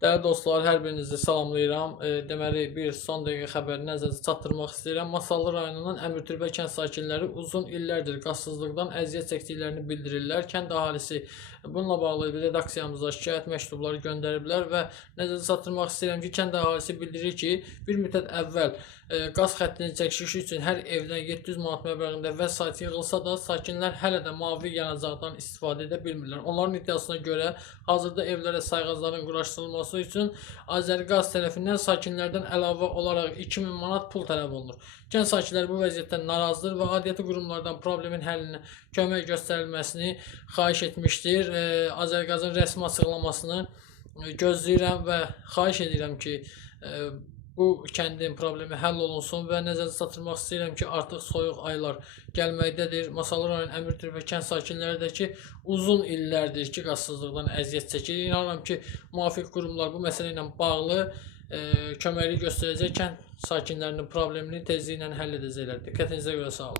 Değerli dostlar, hər birinizi salamlayıram. Deməli, bir son dəqiqə xəbərini nəzərinizə çatdırmaq istəyirəm. Masallı rayonunun Əmirtürbə kənd sakinləri uzun illərdir qazsızlıqdan əziyyət çəkdiklərini bildirirlər. Kənd əhalisi bununla bağlı redaksiyamıza şikayət məktubları göndəriblər və nəzərinizə çatdırmaq istəyirəm ki, kənd əhalisi bildirir ki, bir müddət əvvəl qaz xəttinin çəkilişi üçün hər evdən 700 manat məbləğində vəsait yığılsa da, sakinlər hələ də mavi yanacaqdan istifadə edə bilmirlər. Onların iddiasına görə, hazırda evlərə sayğacların quraşdırılması üçün Azəriqaz tərəfindən sakinlərdən əlavə olaraq 2000 manat pul tələb olunur. Kənd sakinləri bu vəziyyətdən narazıdır və aidiyyatı qurumlardan problemin həllinə kömək göstərilməsini xahiş etmişdir. Azəriqazın rəsmi açıqlamasını gözləyirəm və xahiş edirəm ki, bu kəndin problemi həll olunsun və nəzərdə çatdırmaq istəyirəm ki, artıq soyuq aylar gəlməkdədir. Masallı rayon Əmirtürbə kənd sakinləri də ki, uzun illərdir ki, qazsızlıqdan əziyyət çəkir. İnanıram ki, müvafiq qurumlar bu məsələ ilə bağlı köməklik göstərəcək, kənd sakinlərinin problemini tezliklə həll edəcəklər. Diqqətinizə görə sağ olun.